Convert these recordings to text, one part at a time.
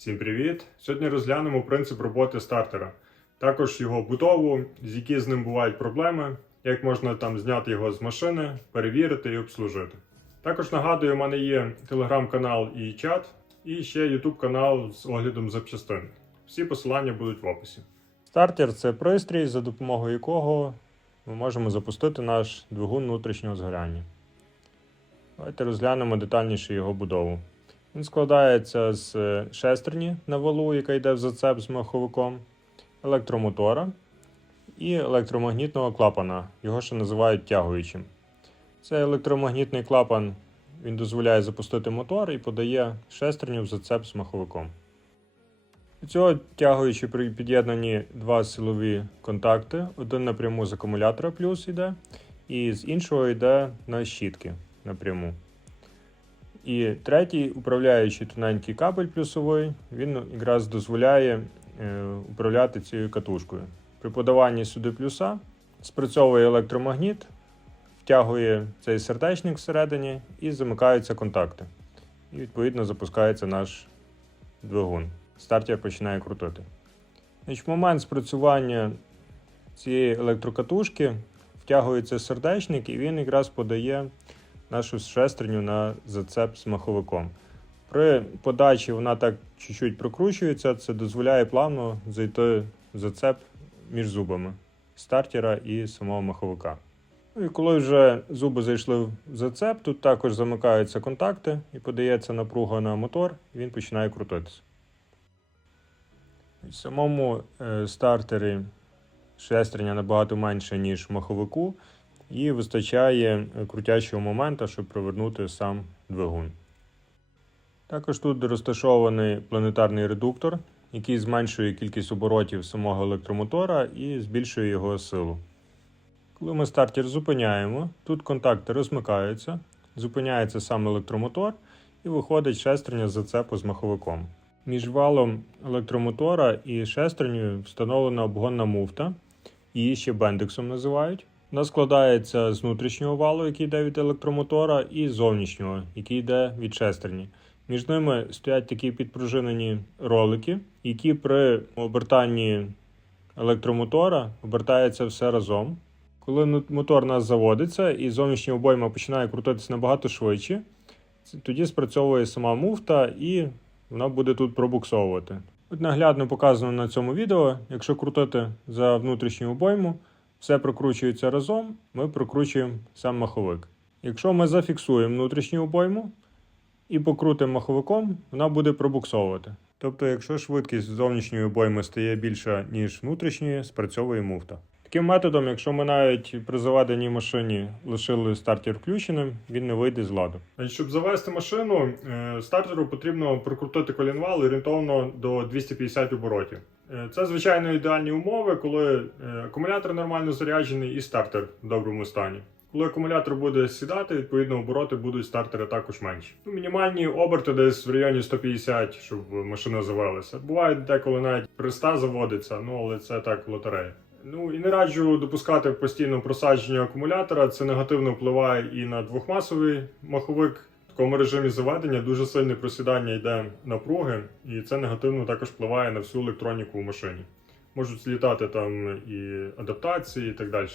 Всім привіт! Сьогодні розглянемо принцип роботи стартера, також його будову, з які з ним бувають проблеми, як можна там зняти його з машини, перевірити і обслужити. Також нагадую, у мене є телеграм-канал і чат, і ще YouTube канал з оглядом запчастин. Всі посилання будуть в описі. Стартер це пристрій, за допомогою якого ми можемо запустити наш двигун внутрішнього згоряння. Давайте розглянемо детальніше його будову. Він складається з е, шестерні на валу, яка йде в зацеп з маховиком, електромотора і електромагнітного клапана. Його ще називають тягуючим. Це електромагнітний клапан він дозволяє запустити мотор і подає шестерню в зацеп з маховиком. До цього тягуючи під'єднані два силові контакти. Один напряму з акумулятора плюс йде, і з іншого йде на щітки напряму. І третій, управляючий тоненький кабель плюсовий, він якраз дозволяє е, управляти цією катушкою. При подаванні сюди плюса спрацьовує електромагніт, втягує цей сердечник всередині і замикаються контакти. І відповідно запускається наш двигун. Стартер починає крутити. В момент спрацювання цієї електрокатушки втягується сердечник, і він якраз подає нашу шестерню на зацеп з маховиком. При подачі вона так чуть-чуть прокручується, це дозволяє плавно зайти в зацеп між зубами стартера і самого маховика. Ну і коли вже зуби зайшли в зацеп, тут також замикаються контакти і подається напруга на мотор, і він починає крутитися. В самому е, стартері шестерня набагато менше, ніж маховику, і вистачає крутячого моменту, щоб провернути сам двигун. Також тут розташований планетарний редуктор, який зменшує кількість оборотів самого електромотора і збільшує його силу. Коли ми стартер зупиняємо, тут контакти розмикаються, зупиняється сам електромотор і виходить шестерня з зацепу з маховиком. Між валом електромотора і шестернею встановлена обгонна муфта, її ще бендексом називають. Вона складається з внутрішнього валу, який йде від електромотора, і зовнішнього, який йде від шестерні. Між ними стоять такі підпружинені ролики, які при обертанні електромотора обертається все разом. Коли ну- мотор у нас заводиться і зовнішня обойма починає крутитися набагато швидше, тоді спрацьовує сама муфта і вона буде тут пробуксовувати. От наглядно показано на цьому відео, якщо крутити за внутрішню обойму, все прокручується разом, ми прокручуємо сам маховик. Якщо ми зафіксуємо внутрішню обойму і покрутимо маховиком, вона буде пробуксовувати. Тобто, якщо швидкість зовнішньої обойми стає більша, ніж внутрішньої, спрацьовує муфта. Таким методом, якщо ми навіть при заведеній машині лишили стартер включеним, він не вийде з ладу. Щоб завести машину, е, стартеру потрібно прокрутити колінвал орієнтовно до 250 оборотів. Е, Це звичайно ідеальні умови, коли е, акумулятор нормально заряджений і стартер в доброму стані. Коли акумулятор буде сідати, відповідно обороти будуть стартера також менші. Ну, мінімальні оберти десь в районі 150, щоб машина завелася. Буває деколи навіть при 100 заводиться, ну але це так лотерея. Ну і не раджу допускати постійно просадження акумулятора. Це негативно впливає і на двохмасовий маховик. В такому режимі заведення дуже сильне просідання йде напруги, і це негативно також впливає на всю електроніку в машині. Можуть злітати там і адаптації, і так далі.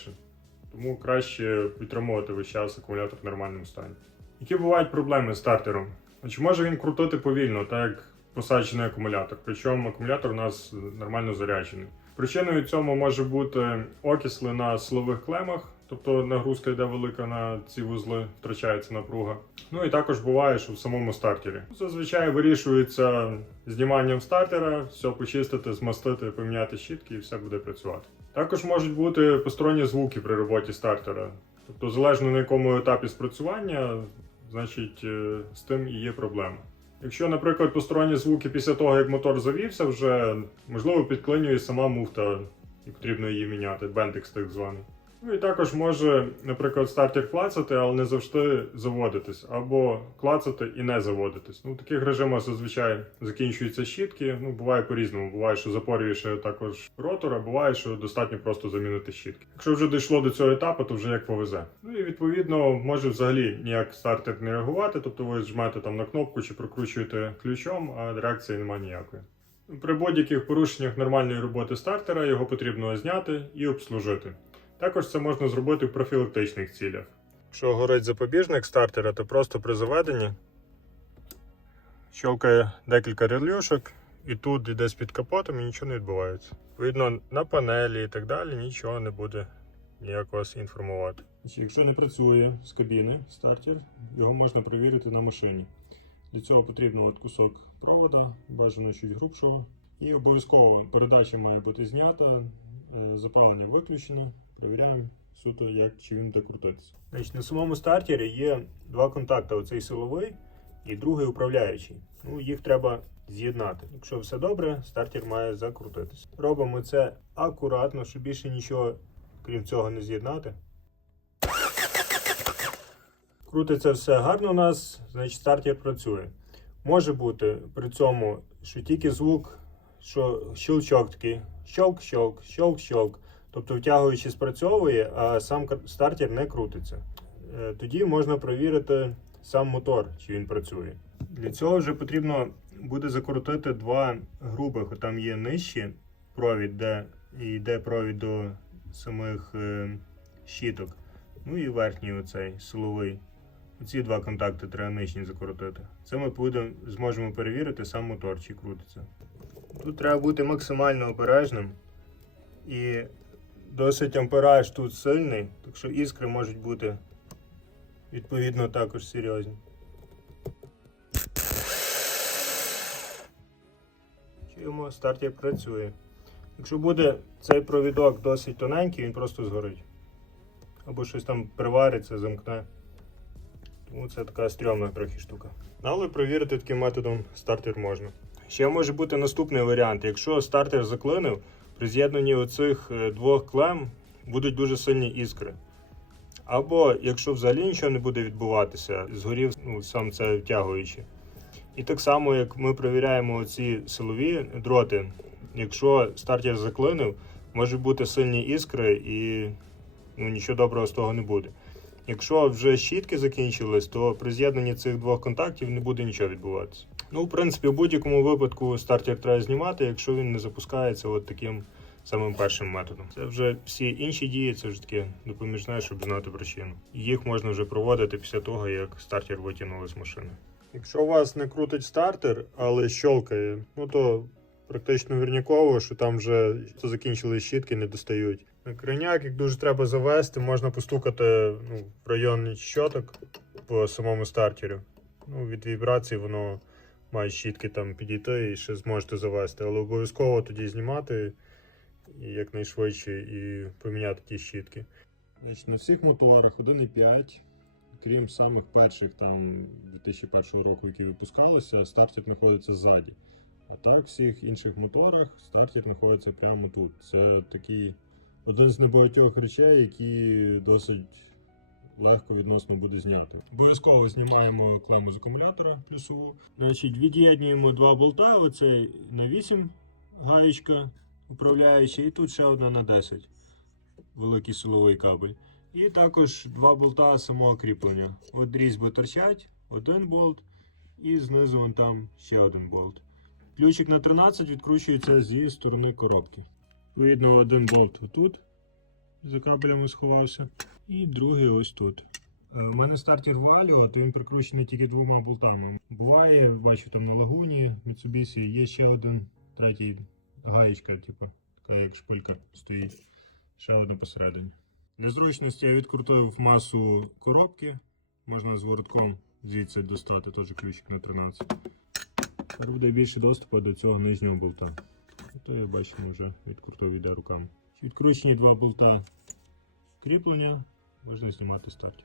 Тому краще підтримувати весь час акумулятор в нормальному стані. Які бувають проблеми з стартером? Чи може він крутити повільно, так як посаджений акумулятор? Причому акумулятор у нас нормально заряджений. Причиною цьому може бути окисли на силових клемах, тобто нагрузка йде велика на ці вузли, втрачається напруга. Ну і також буває, що в самому стартері. Зазвичай вирішується зніманням стартера, все почистити, змастити, поміняти щітки і все буде працювати. Також можуть бути посторонні звуки при роботі стартера. Тобто, залежно на якому етапі спрацювання, значить е, з тим і є проблема. Якщо, наприклад, посторонні звуки після того, як мотор завівся, вже можливо підклинює сама муфта, і потрібно її міняти, бендекс так званий. Ну і також може, наприклад, стартер клацати, але не завжди заводитись, або клацати і не заводитись. Ну, в таких режимах зазвичай закінчуються щітки. Ну, буває по-різному. Буває, що запорюєш також ротор, а буває, що достатньо просто замінити щітки. Якщо вже дійшло до цього етапу, то вже як повезе. Ну і відповідно може взагалі ніяк стартер не реагувати, тобто ви жмете там на кнопку чи прокручуєте ключом, а реакції немає ніякої. При будь-яких порушеннях нормальної роботи стартера його потрібно зняти і обслужити. Також це можна зробити в профілактичних цілях. Якщо горить запобіжник стартера, то просто при заведенні щелкає декілька релюшок, і тут іде з-під капотом і нічого не відбувається. Видно, на панелі і так далі нічого не буде ніяк вас інформувати. Якщо не працює з кабіни стартер, його можна перевірити на машині. Для цього потрібно от кусок провода, бажано чуть грубшого. І обов'язково передача має бути знята, е, запалення виключено. Перевіряємо суто, як чи він буде. Значить, на самому стартері є два контакти: оцей силовий і другий управляючий. Ну, їх треба з'єднати. Якщо все добре, стартер має закрутитися. Робимо це акуратно, щоб більше нічого, крім цього, не з'єднати. Крутиться все гарно у нас, значить стартер працює. Може бути при цьому, що тільки звук, що щелчок такий, щелк-щелк, щелк-щелк. Тобто втягуючи спрацьовує, а сам стартер не крутиться. Е, Тоді можна перевірити сам мотор, чи він працює. Для цього вже потрібно буде закрутити два грубих, там є нижчі провід, де йде провід до самих е, щіток. Ну і верхній оцей силовий. Оці два контакти треба нижні закрутити. Це ми будемо, зможемо перевірити сам мотор, чи крутиться. Тут треба бути максимально обережним. І досить ампераж тут сильний, так що іскри можуть бути відповідно також серйозні. Чуємо, стартер працює. Якщо буде цей провідок досить тоненький, він просто згорить. Або щось там привариться, замкне. Тому це така стрьомна трохи штука. Але перевірити таким методом стартер можна. Ще може бути наступний варіант. Якщо стартер заклинив, при з'єднанні оцих е, двох клем будуть дуже сильні іскри. Або якщо взагалі нічого не буде відбуватися, згорів ну, сам це втягуючи. І так само, як ми перевіряємо ці силові дроти, якщо стартер заклинив, можуть бути сильні іскри і ну, нічого доброго з того не буде. Якщо вже щітки закінчились, то при з'єднанні цих двох контактів не буде нічого відбуватися. Ну, в принципі, в будь-якому випадку стартер треба знімати, якщо він не запускається от таким самим першим методом. Це вже всі інші дії, це вже таке допоміжне, щоб знати причину. Їх можна вже проводити після того, як стартер витягнули з машини. Якщо у вас не крутить стартер, але щолкає, ну то практично вірняково, що там вже закінчили щітки, не достають. На Криняк, як дуже треба завести, можна постукати ну, в район щоток по самому стартері. Ну, від вібрацій воно має щітки там підійти і ще зможете завести. Але обов'язково тоді знімати і якнайшвидше і поміняти ті щітки. Значить, на всіх моторах 1.5, крім самих перших там 2001 року, які випускалися, стартер знаходиться ззаді. А так, всіх інших моторах стартер знаходиться прямо тут. Це такий один з небагатьох речей, які досить легко відносно буде зняти. Обов'язково знімаємо клему з акумулятора плюсову. Значить, від'єднуємо два болта. Оцей на 8 гаєчка управляюча, і тут ще одна на 10. Великий силовий кабель. І також два болта самого кріплення. От різьби торчать, один болт, і знизу вон там ще один болт. Ключик на 13 відкручується зі сторони коробки. Видно, один болт отут за кабелями сховався, і другий ось тут. Е, У мене стартер Валіо, то він прикручений тільки двома болтами. Буває, бачу там на лагуні Mitsubishi є ще один третій гаєчка, типу, така як шпилька стоїть. Ще одна посередині. Незручності я відкрутив масу коробки. Можна з воротком звідси достати теж ключик на 13. Тепер буде більше доступу до цього нижнього болта. То я бачимо вже відкрутив іде руками. Відкручені два болта кріплення, можна знімати стартер.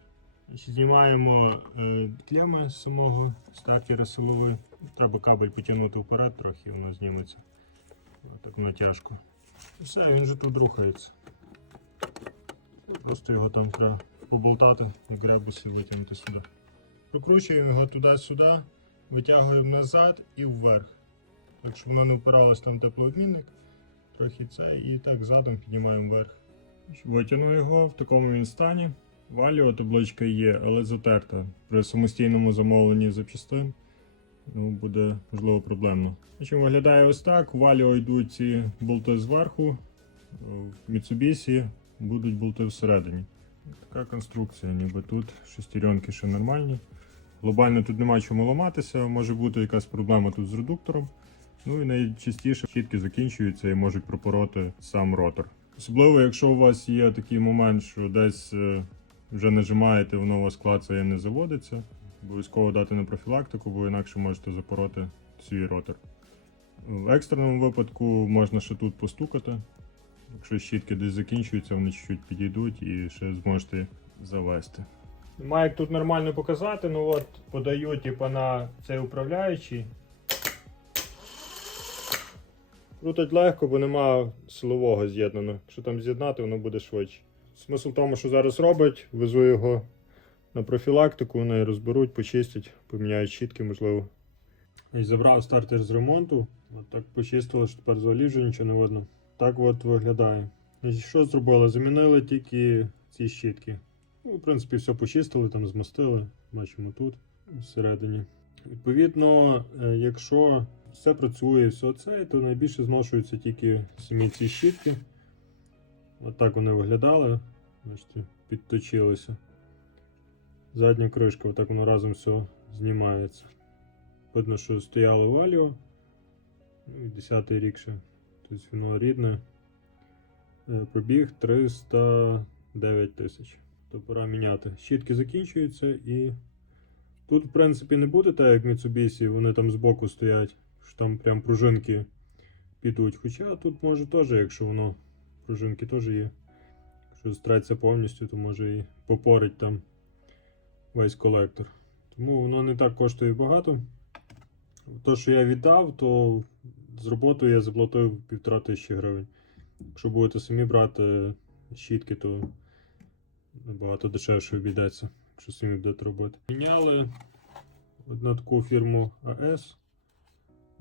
Знімаємо е, клеми з самого стартера силовий. Треба кабель потягнути вперед трохи, і воно зніметься. Так воно. І все, він же тут рухається. Просто його там треба поболтати, в гребусі витягнути сюди. Прокручуємо його туди-сюди, витягуємо назад і вверх. Так, щоб воно не впиралось там теплообмінник. Трохи це і так задом піднімаємо вверх. Витягну його в такому він стані. Валіо табличка є, але затерта. При самостійному замовленні запчастин ну, буде можливо проблемно. Чим виглядає ось так. Валіо йдуть ці болти зверху, в Mitsubishi будуть болти всередині. Така конструкція, ніби тут шестеренки ще нормальні. Глобально тут нема чому ламатися, може бути якась проблема тут з редуктором. Ну і найчастіше щітки закінчуються і можуть пропороти сам ротор. Особливо, якщо у вас є такий момент, що десь е, вже нажимаєте, воно у вас клацає не заводиться. Обов'язково дати на профілактику, бо інакше можете запороти свій ротор. В екстреному випадку можна ще тут постукати. Якщо щітки десь закінчуються, вони чуть-чуть підійдуть і ще зможете завести. Немає тут нормально показати, ну от подаю типу, на цей управляючий. Крутить легко, бо нема силового з'єднано. Якщо там з'єднати, воно буде швидше. Смисл в тому, що зараз робить, везу його на профілактику, вони розберуть, почистять, поміняють щітки, можливо. І забрав стартер з ремонту. От так почистили, що тепер взагалі вже нічого не видно. Так от виглядає. І що зробили? Замінили тільки ці щітки. Ну, в принципі, все почистили, там змастили. Бачимо тут, всередині. Відповідно, е, якщо все працює, все це, то найбільше зношуються тільки самі ці щітки. От вони виглядали. Бачите, підточилися. Задня кришка, отак воно разом все знімається. Видно, що стояло валіо. Ну, і 10 рік ще. Тобто воно рідне. Е, Пробіг 309 тисяч. То пора міняти. Щітки закінчуються і тут, в принципі, не буде так, як Mitsubishi, вони там збоку стоять, що там прям пружинки підуть. Хоча тут може теж, якщо воно пружинки теж є. Якщо зтреться повністю, то може і попорить там весь колектор. Тому воно не так коштує багато. То, що я віддав, то з роботою я заплатив півтора тисячі гривень. Якщо будете самі брати щітки, то набагато дешевше обійдеться, якщо самі будете робити. Міняли одну таку фірму АС.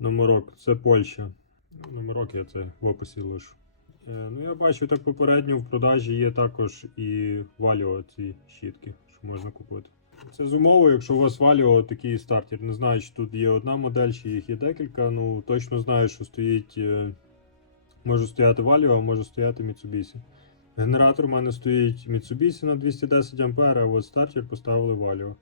Номерок, це Польща. Номерок я це в описі лишу. Е, Ну, я бачу, так попередньо в продажі є також і Валіо ці щітки, що можна купити. Це з умовою, якщо у вас Валіо такий стартер. Не знаю, чи тут є одна модель, чи їх є декілька. Ну точно знаю, що стоїть. е, Може стояти Валіо, а може стояти Mitsubishi. Генератор у мене стоїть Mitsubishi на 210 А, а от стартер поставили Валіо.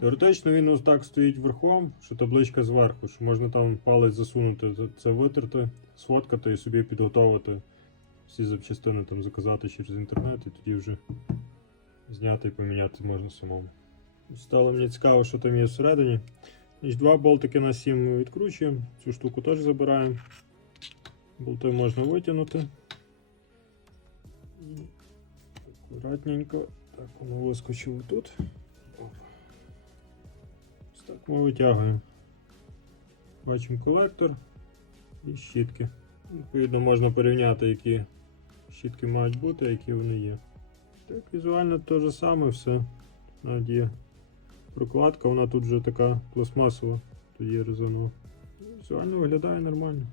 Теоретично він ось так стоїть верхом, що табличка зверху, що можна там палець засунути, це витерти, сфоткати і собі підготовити всі запчастини там заказати через інтернет і тоді вже зняти і поміняти можна самому. Стало мені цікаво, що там є всередині. Значить, Два болтики на 7 ми відкручуємо, цю штуку теж забираємо. Болти можна витягнути. Акуратненько. Так, воно вискочило тут. Витягуємо. Бачимо колектор і щітки. Відповідно, можна порівняти, які щітки мають бути, а які вони є. Так, візуально те ж саме все. Навіть є прокладка, вона тут вже така пластмасова, тут є резинова. Візуально виглядає нормально.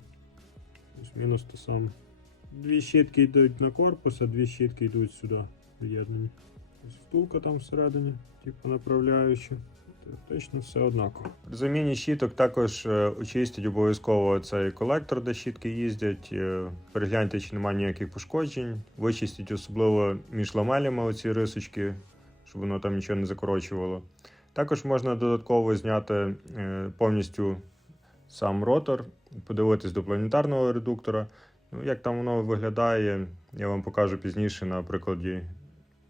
Плюс-мінус те саме. Дві щітки йдуть на корпус, а дві щітки йдуть сюди від'єднані. Втулка там всередині, типу направляюча. Теоретично все однаково. При заміні щіток також е, очистять обов'язково цей колектор, де щітки їздять. Е, Перегляньте, чи немає ніяких пошкоджень. Вичистіть особливо між ламелями оці рисочки, щоб воно там нічого не закорочувало. Також можна додатково зняти е, повністю сам ротор, подивитись до планетарного редуктора. Ну, як там воно виглядає, я вам покажу пізніше на прикладі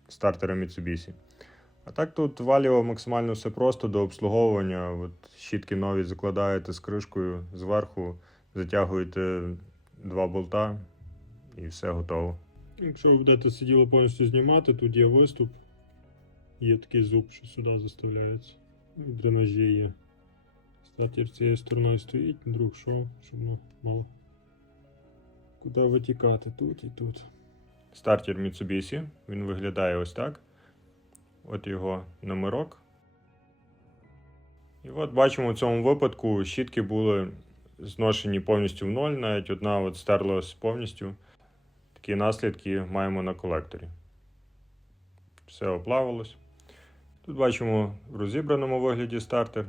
стартера Mitsubishi. А так тут валіо максимально все просто до обслуговування. От щітки нові закладаєте з кришкою зверху, затягуєте два болта і все готово. Якщо ви будете сиділо повністю знімати, тут є виступ, є такий зуб, що сюди заставляється. Дренажі є. Статір цією стороною стоїть, друг шов, щоб воно мало куди витікати тут і тут. стартер Mitsubishi. Він виглядає ось так. От його номерок. І от бачимо в цьому випадку щітки були зношені повністю в ноль, навіть одна от стерлась повністю. Такі наслідки маємо на колекторі. Все оплавилось. Тут бачимо в розібраному вигляді стартер.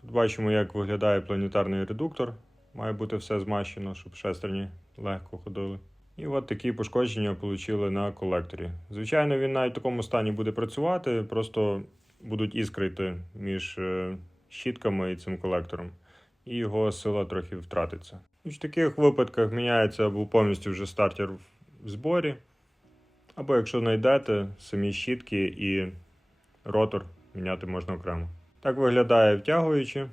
Тут бачимо, як виглядає планетарний редуктор. Має бути все змащено, щоб шестерні легко ходили. І от такі пошкодження отримали на колекторі. Звичайно, він навіть в такому стані буде працювати, просто будуть іскрити між е, щітками і цим колектором, і його сила трохи втратиться. І в таких випадках міняється або повністю вже стартер в зборі, або якщо знайдете самі щітки і ротор міняти можна окремо. Так виглядає втягуючи.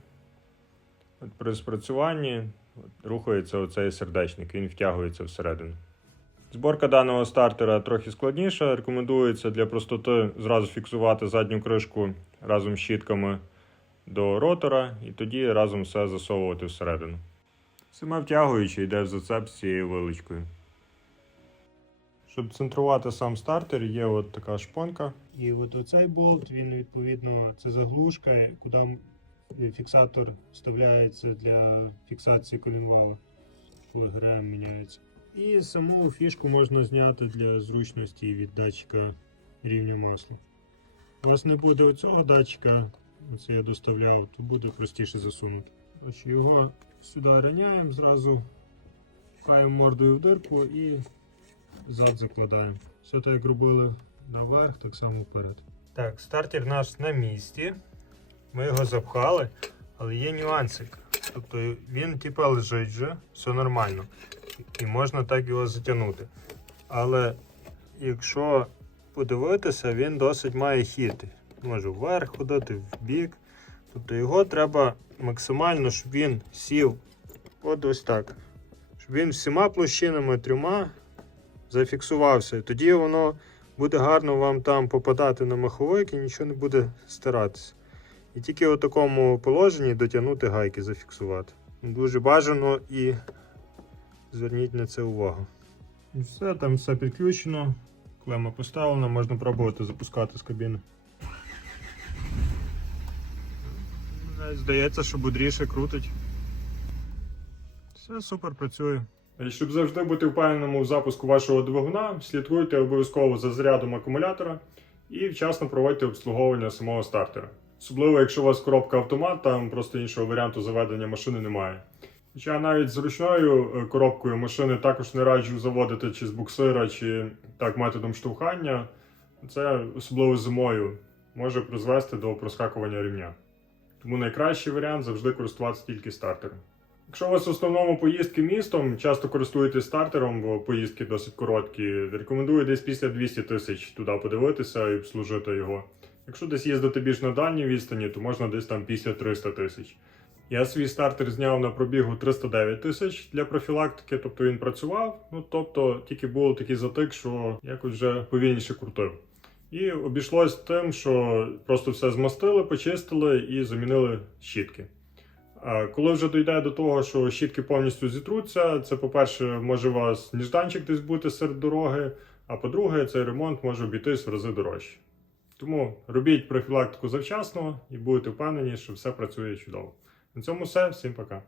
От при спрацюванні рухається оцей сердечник, він втягується всередину. Зборка даного стартера трохи складніша. Рекомендується для простоти зразу фіксувати задню кришку разом з щітками до ротора і тоді разом все засовувати всередину. Саме втягуючи йде в зацеп з цією виличкою. Щоб центрувати сам стартер, є от така шпонка. І от оцей болт, він відповідно, це заглушка, куди фіксатор вставляється для фіксації колінвала, коли ГРМ міняється. І саму фішку можна зняти для зручності від датчика рівня масла. У вас не буде оцього датчика, це я доставляв, то буде простіше засунути. Ось його сюди раняємо, зразу пхаємо мордою в дирку і зад закладаємо. Все так як робили наверх, так само вперед. Так, стартер наш на місці. Ми його запхали, але є нюансик. Тобто він типу лежить вже, все нормально. І можна так його затягнути. Але якщо подивитися, він досить має хід. Може вверх ходити, в бік. Тобто його треба максимально, щоб він сів от ось так. Щоб він всіма площинами трьома зафіксувався. Тоді воно буде гарно вам там попадати на маховик і нічого не буде старатися. І тільки у такому положенні дотягнути гайки зафіксувати. Дуже бажано і зверніть на це увагу. Все, там все підключено. Клема поставлена, можна пробувати запускати з кабіни. Здається, що бодріше крутить. Все супер працює. Щоб завжди бути впевненому у запуску вашого двигуна, слідкуйте обов'язково за зарядом акумулятора і вчасно проводьте обслуговування самого стартера. Особливо, якщо у вас коробка автомат, там просто іншого варіанту заведення машини немає. Хоча навіть з ручною е, коробкою машини також не раджу заводити чи з буксира, чи так методом штовхання. Це особливо зимою може призвести до проскакування рівня. Тому найкращий варіант завжди користуватися тільки стартером. Якщо у вас в основному поїздки містом, часто користуєтесь стартером, бо поїздки досить короткі, рекомендую десь після 200 тисяч туди подивитися і обслужити його. Якщо десь їздити більш на дальній відстані, то можна десь там після 300 тисяч. Я свій стартер зняв на пробігу 309 тисяч для профілактики, тобто він працював, ну тобто тільки було такий затик, що якось вже повільніше крутив. І обійшлось тим, що просто все змастили, почистили і замінили щітки. Коли вже дійде до того, що щітки повністю зітруться, це, по-перше, може у вас ніжданчик десь бути серед дороги, а по-друге, цей ремонт може обійтись в рази дорожче. Тому робіть профілактику завчасно і будете впевнені, що все працює чудово. На цьому все. Всім пока.